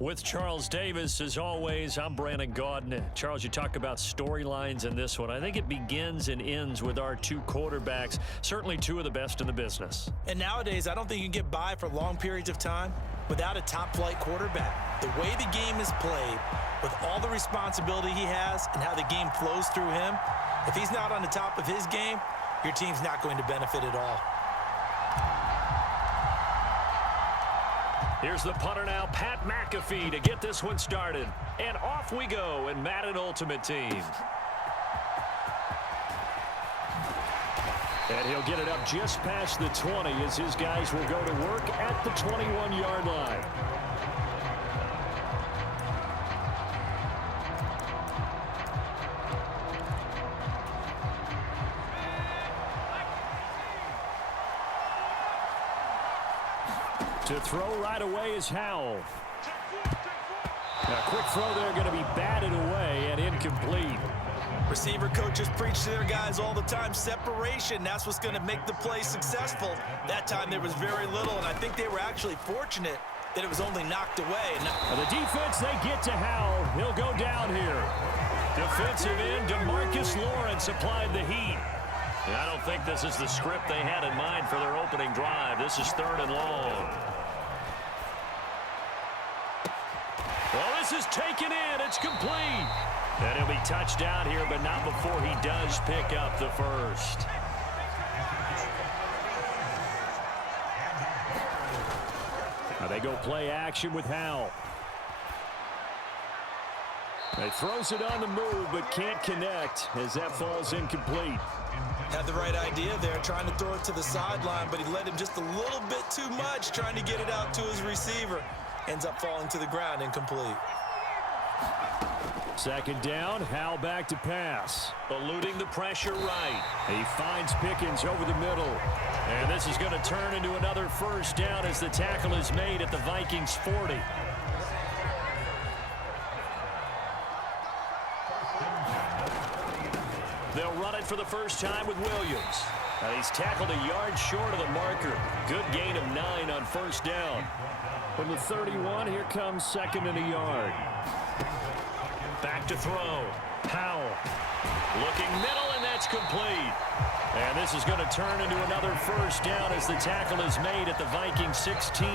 With Charles Davis, as always, I'm Brandon Gaudin. Charles, you talk about storylines in this one. I think it begins and ends with our two quarterbacks, certainly two of the best in the business. And nowadays, I don't think you can get by for long periods of time without a top-flight quarterback. The way the game is played, with all the responsibility he has and how the game flows through him, if he's not on the top of his game, your team's not going to benefit at all. Here's the punter now, Pat McAfee, to get this one started. And off we go in Madden Ultimate Team. And he'll get it up just past the 20 as his guys will go to work at the 21-yard line. To throw right away is Howell. A quick throw there, going to be batted away and incomplete. Receiver coaches preach to their guys all the time, separation, that's what's going to make the play successful. That time there was very little, and I think they were actually fortunate that it was only knocked away. The defense, they get to Howell. He'll go down here. Defensive end, DeMarcus Lawrence applied the heat. And I don't think this is the script they had in mind for their opening drive. This is 3rd and long. Well, this is taken in. It's complete. And he'll be touched down here, but not before he does pick up the first. Now they go play action with Howell. He throws it on the move, but can't connect as that falls incomplete. Had the right idea there, trying to throw it to the sideline, but he led him just a little bit too much, trying to get it out to his receiver. Ends up falling to the ground, incomplete. 2nd down, Howell back to pass. Eluding the pressure right. He finds Pickens over the middle. And this is going to turn into another 1st down as the tackle is made at the Vikings 40. They'll run it for the first time with Williams. Now he's tackled a yard short of the marker. Good gain of 9 on 1st down. From the 31, here comes 2nd and a yard. Back to throw. Howell. Looking middle, and that's complete. And this is going to turn into another 1st down as the tackle is made at the Vikings 16.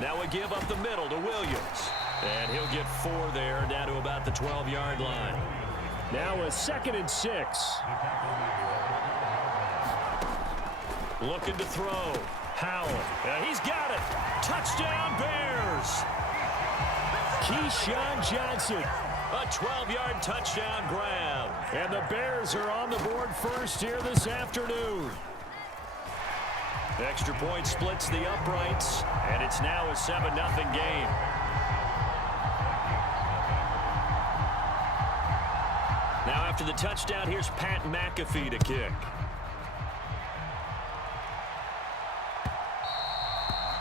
Now a give up the middle to Williams. And he'll get 4 there, down to about the 12-yard line. Now a 2nd and 6. Looking to throw. Howell. He's got it. Touchdown, Bears. Keyshawn Johnson. A 12-yard touchdown grab. And the Bears are on the board first here this afternoon. Extra point splits the uprights, and it's now a 7-0 game. Now after the touchdown, here's Pat McAfee to kick.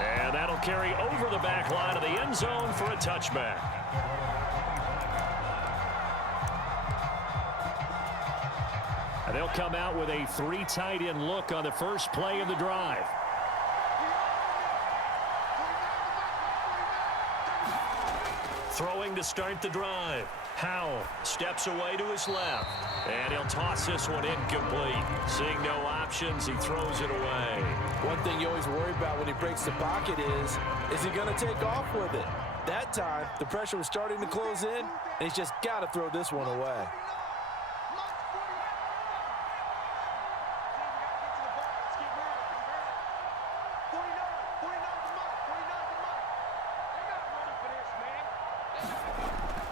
And that'll carry over the back line of the end zone for a touchback. And they'll come out with a 3 tight end look on the first play of the drive. Throwing to start the drive. Howell steps away to his left. And he'll toss this one incomplete. Seeing no options, he throws it away. One thing you always worry about when he breaks the pocket is he going to take off with it? That time, the pressure was starting to close in, and he's just got to throw this one away.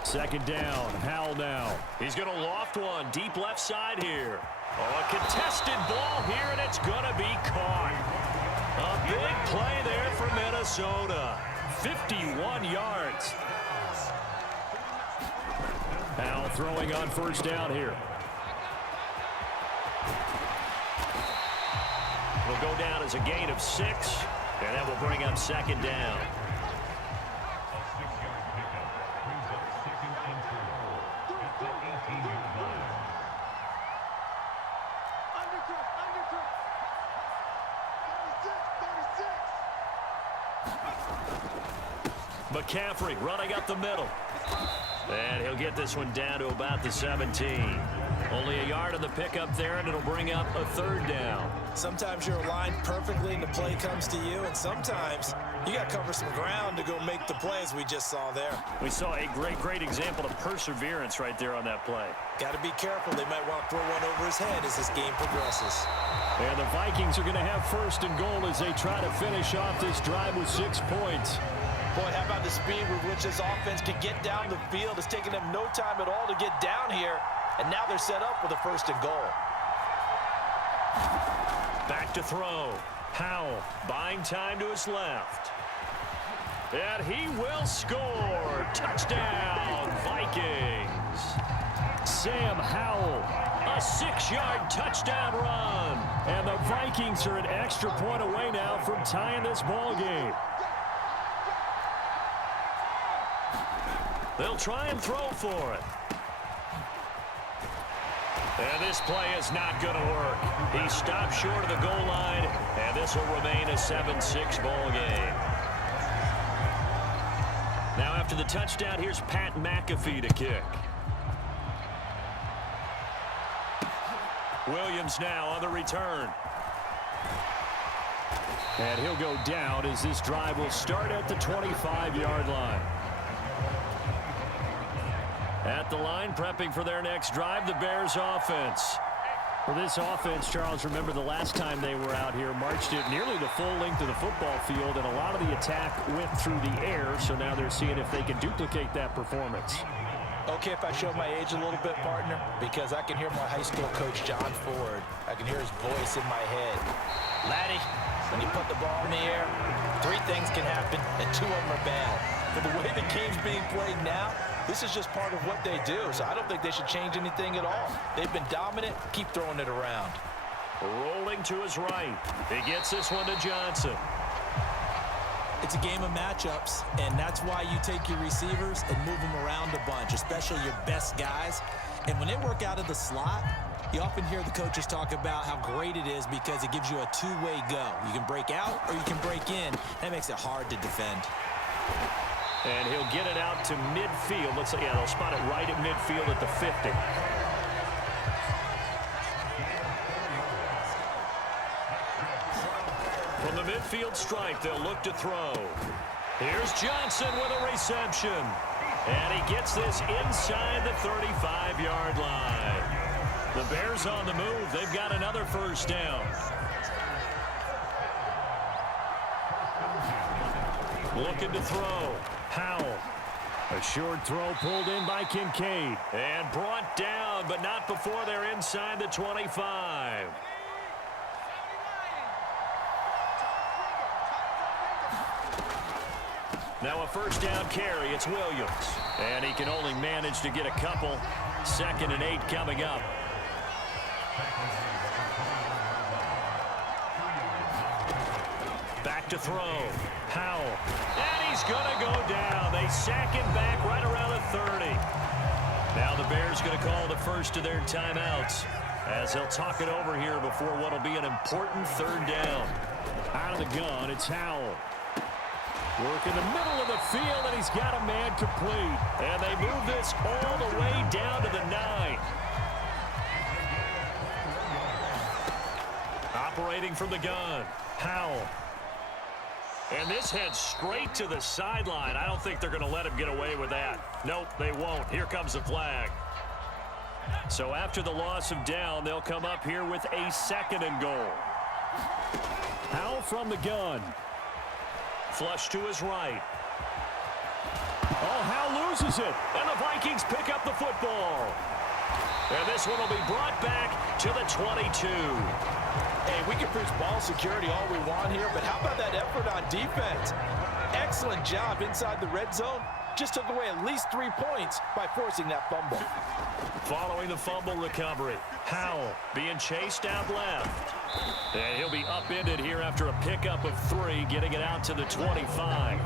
Second down, Howell now. He's going to loft one deep left side here. Oh, a contested ball here, and it's going to be caught. A big play there for Minnesota. 51 yards. Howell throwing on 1st down here. It'll go down as a gain of 6, and that will bring up 2nd down. McCaffrey running up the middle. And he'll get this one down to about the 17. Only a yard on the pickup there, and it'll bring up a third down. Sometimes you're aligned perfectly and the play comes to you, and sometimes you got to cover some ground to go make the play, as we just saw there. We saw a great example of perseverance right there on that play. Got to be careful. They might want to throw one over his head as this game progresses. And the Vikings are going to have first and goal as they try to finish off this drive with 6 points. Boy, how about the speed with which this offense can get down the field? It's taken them no time at all to get down here, and now they're set up with a first and goal. Back to throw. Howell buying time to his left. And he will score. Touchdown, Vikings. Sam Howell, a 6-yard touchdown run. And the Vikings are an extra point away now from tying this ball game. They'll try and throw for it. And this play is not going to work. He stopped short of the goal line, and this will remain a 7-6 ball game. Now after the touchdown, here's Pat McAfee to kick. Williams now on the return. And he'll go down as this drive will start at the 25-yard line. At the line, prepping for their next drive, the Bears offense. For this offense, Charles, remember the last time they were out here, marched it nearly the full length of the football field, and a lot of the attack went through the air, so now they're seeing if they can duplicate that performance. Okay, if I show my age a little bit, partner, because I can hear my high school coach, John Ford. I can hear his voice in my head. Laddie, when you put the ball in the air, 3 things can happen, and 2 of them are bad. But the way the game's being played now, this is just part of what they do, so I don't think they should change anything at all. They've been dominant. Keep throwing it around. Rolling to his right. He gets this one to Johnson. It's a game of matchups, and that's why you take your receivers and move them around a bunch, especially your best guys. And when they work out of the slot, you often hear the coaches talk about how great it is because it gives you a two-way go. You can break out or you can break in. That makes it hard to defend. And he'll get it out to midfield. Looks like, yeah, they'll spot it right at midfield at the 50. From the midfield stripe, they'll look to throw. Here's Johnson with a reception. And he gets this inside the 35-yard line. The Bears on the move. They've got another first down. Looking to throw. Howell. A short throw pulled in by Kincaid. And brought down, but not before they're inside the 25. Now a first down carry. It's Williams. And he can only manage to get a couple. 2nd and 8 coming up. Back to throw. Howell. And he's going to go down. They sack him back right around the 30. Now the Bears going to call the first of their timeouts as they'll talk it over here before what will be an important 3rd down. Out of the gun, it's Howell. Work in the middle of the field, and he's got a man complete. And they move this all the way down to the 9. Operating from the gun, Howell. And this heads straight to the sideline. I don't think they're going to let him get away with that. Nope, they won't. Here comes the flag. So after the loss of down, they'll come up here with a 2nd and goal. Howell from the gun. Flush to his right. Oh, Howell loses it. And the Vikings pick up the football. And this one will be brought back to the 22. Hey, we can preach ball security all we want here, but how about that effort on defense? Excellent job inside the red zone. Just took away at least 3 points by forcing that fumble. Following the fumble recovery, Howell being chased out left. And he'll be upended here after a pickup of 3, getting it out to the 25.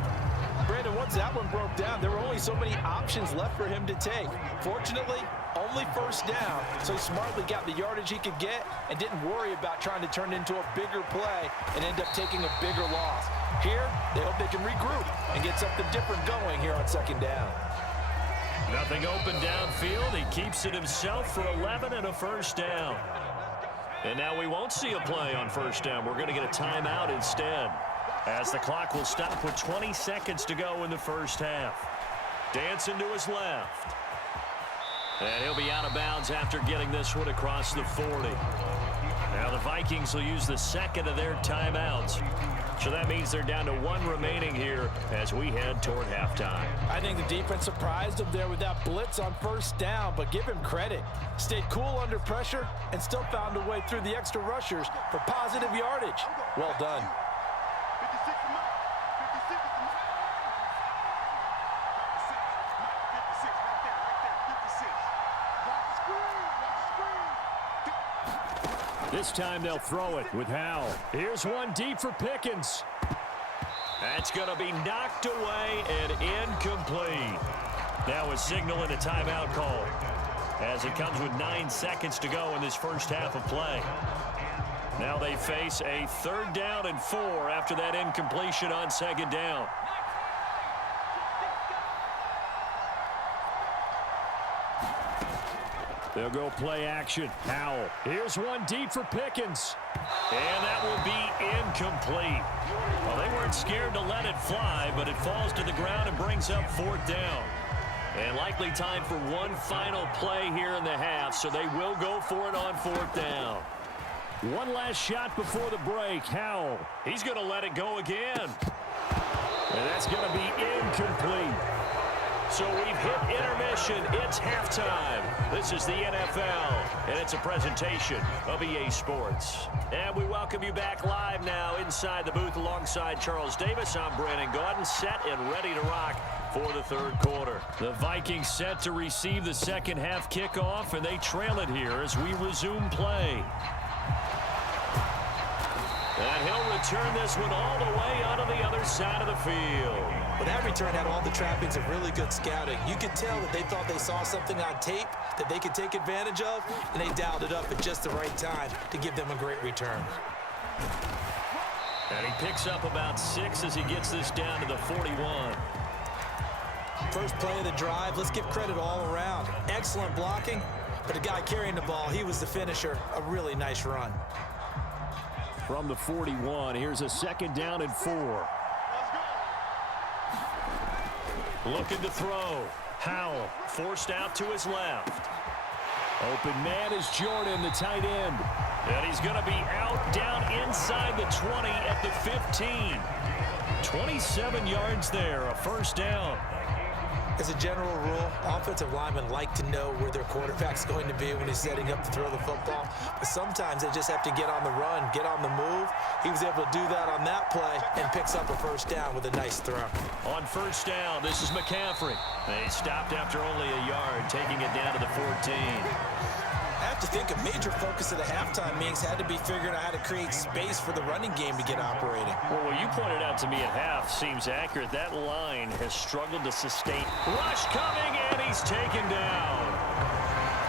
Brandon, once that one broke down, there were only so many options left for him to take. Fortunately, only first down, so he smartly got the yardage he could get and didn't worry about trying to turn it into a bigger play and end up taking a bigger loss. Here, they hope they can regroup and get something different going here on second down. Nothing open downfield. He keeps it himself for 11 and a first down. And now we won't see a play on first down. We're going to get a timeout instead, as the clock will stop with 20 seconds to go in the first half. Dancing to his left. And he'll be out of bounds after getting this one across the 40. Now the Vikings will use the second of their timeouts. So that means they're down to one remaining here as we head toward halftime. I think the defense surprised him there with that blitz on first down, but give him credit. Stayed cool under pressure and still found a way through the extra rushers for positive yardage. Well done. This time they'll throw it with Howell. Here's one deep for Pickens. That's going to be knocked away and incomplete. Now a signal and a timeout call, as it comes with 9 seconds to go in this first half of play. Now they face a 3rd down and 4 after that incompletion on second down. They'll go play action. Howell. Here's one deep for Pickens. And that will be incomplete. Well, they weren't scared to let it fly, but it falls to the ground and brings up 4th down. And likely time for one final play here in the half, so they will go for it on 4th down. One last shot before the break. Howell. He's going to let it go again. And that's going to be incomplete. So we've hit intermission. It's halftime. This is the NFL, and it's a presentation of EA Sports. And we welcome you back live now inside the booth alongside Charles Davis. I'm Brandon Gaudin, set and ready to rock for the 3rd quarter. The Vikings set to receive the second half kickoff, and they trail it here as we resume play. And he'll return this one all the way onto the other side of the field. But that return had all the trappings of really good scouting. You could tell that they thought they saw something on tape that they could take advantage of, and they dialed it up at just the right time to give them a great return. And he picks up about 6 as he gets this down to the 41. First play of the drive, let's give credit all around. Excellent blocking, but the guy carrying the ball, he was the finisher. A really nice run. From the 41, here's a 2nd down and 4. Looking to throw. Howell forced out to his left. Open man is Jordan, the tight end. And he's going to be out down inside the 20 at the 15. 27 yards there, a first down. As a general rule, offensive linemen like to know where their quarterback's going to be when he's setting up to throw the football. But sometimes they just have to get on the run, get on the move. He was able to do that on that play and picks up a first down with a nice throw. On first down, this is McCaffrey. They stopped after only a yard, taking it down to the 14. I have to think a major focus of the halftime meetings had to be figuring out how to create space for the running game to get operating. Well, what you pointed out to me at half seems accurate. That line has struggled to sustain. Rush coming, and he's taken down.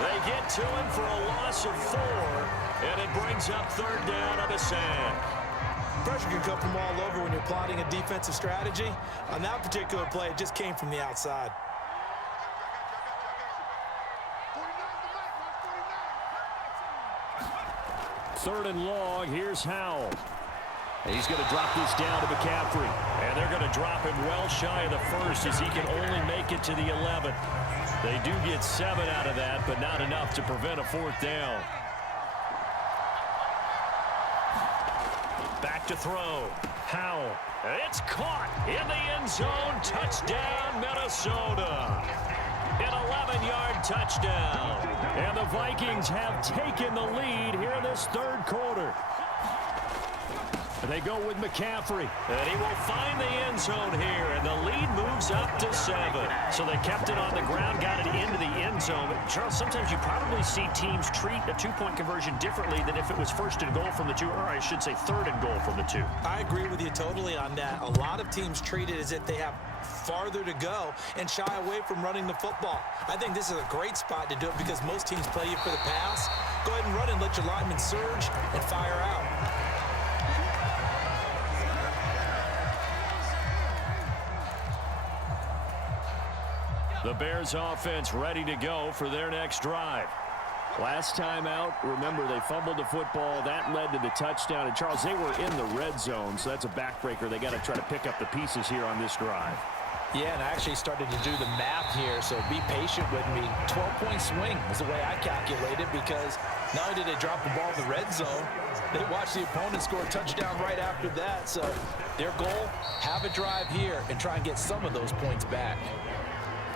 They get to him for a loss of 4, and it brings up 3rd down on the sack. Pressure can come from all over when you're plotting a defensive strategy. On that particular play, it just came from the outside. Third and long, here's Howell. He's going to drop this down to McCaffrey. And they're going to drop him well shy of the 1st as he can only make it to the 11th. They do get 7 out of that, but not enough to prevent a 4th down. Back to throw. Howell. It's caught in the end zone. Touchdown, Minnesota. An 11-yard touchdown. And the Vikings have taken the lead here in this 3rd quarter. They go with McCaffrey, and he will find the end zone here, and the lead moves up to 7. So they kept it on the ground, got it into the end zone. But Charles, sometimes you probably see teams treat a 2-point conversion differently than if it was 1st and goal from the 2, or I should say 3rd and goal from the 2. I agree with you totally on that. A lot of teams treat it as if they have farther to go and shy away from running the football. I think this is a great spot to do it because most teams play you for the pass. Go ahead and run and let your linemen surge and fire out. The Bears offense ready to go for their next drive. Last time out, remember, they fumbled the football. That led to the touchdown. And, Charles, they were in the red zone, so that's a backbreaker. They got to try to pick up the pieces here on this drive. Yeah, and I actually started to do the math here, so be patient with me. 12-point swing is the way I calculate it, because not only did they drop the ball in the red zone, they watched the opponent score a touchdown right after that. So their goal, have a drive here and try and get some of those points back.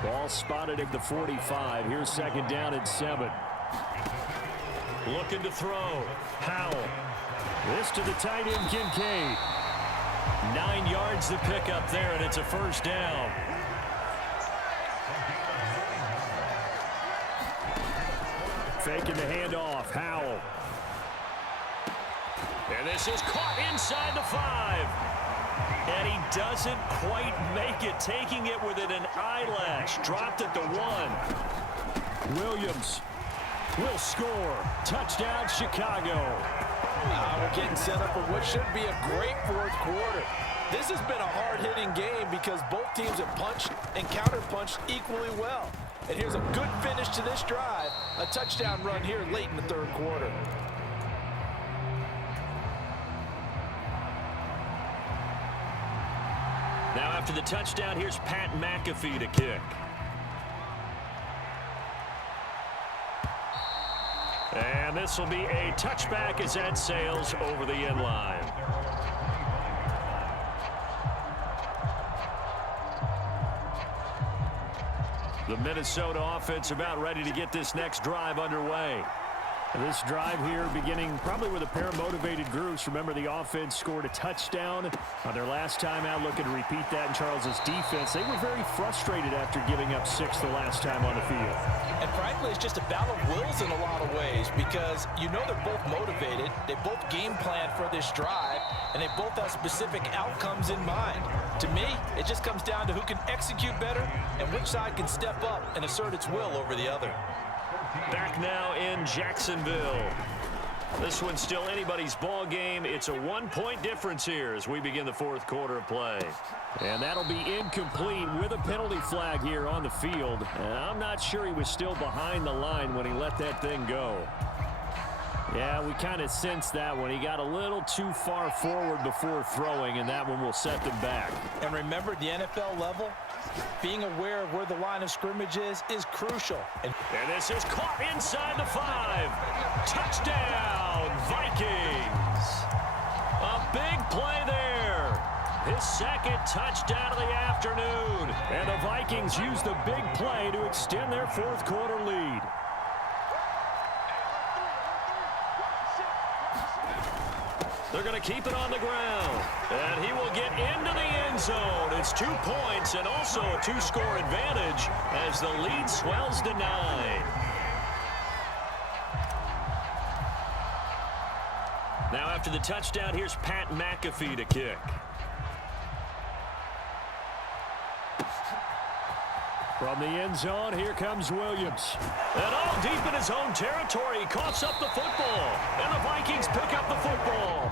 Ball spotted at the 45. Here's second down and 7. Looking to throw. Howell. This to the tight end, Kincaid. 9 yards to pick up there, and it's a first down. Faking the handoff. Howell. And this is caught inside the 5. And he doesn't quite make it, taking it within an eyelash. Dropped at the 1. Williams will score. Touchdown, Chicago. We're getting set up for what should be a great fourth quarter. This has been a hard-hitting game because both teams have punched and counter-punched equally well. And here's a good finish to this drive. A touchdown run here late in the third quarter. Now after the touchdown, here's Pat McAfee to kick. And this will be a touchback as that sails over the end line. The Minnesota offense about ready to get this next drive underway. This drive here beginning probably with a pair of motivated groups. Remember, the offense scored a touchdown on their last time out, looking to repeat that in Charles's defense. They were very frustrated after giving up 6 the last time on the field. And frankly, it's just a battle of wills in a lot of ways, because you know they're both motivated, they both game plan for this drive, and they both have specific outcomes in mind. To me, it just comes down to who can execute better and which side can step up and assert its will over the other. Back now in Jacksonville. This one's still anybody's ball game. It's a 1-point difference here as we begin the fourth quarter of play. And that'll be incomplete with a penalty flag here on the field. And I'm not sure he was still behind the line when he let that thing go. Yeah, we kind of sensed that when he got a little too far forward before throwing, and that one will set them back. And remember, at the NFL level, being aware of where the line of scrimmage is crucial. And this is caught inside the 5. Touchdown, Vikings. A big play there. His second touchdown of the afternoon. And the Vikings use the big play to extend their fourth quarter lead. They're going to keep it on the ground. And he will get into the end zone. It's 2 points and also a 2-score advantage as the lead swells to 9. Now after the touchdown, here's Pat McAfee to kick. From the end zone, here comes Williams. And all deep in his own territory, he coughs up the football. And the Vikings pick up the football.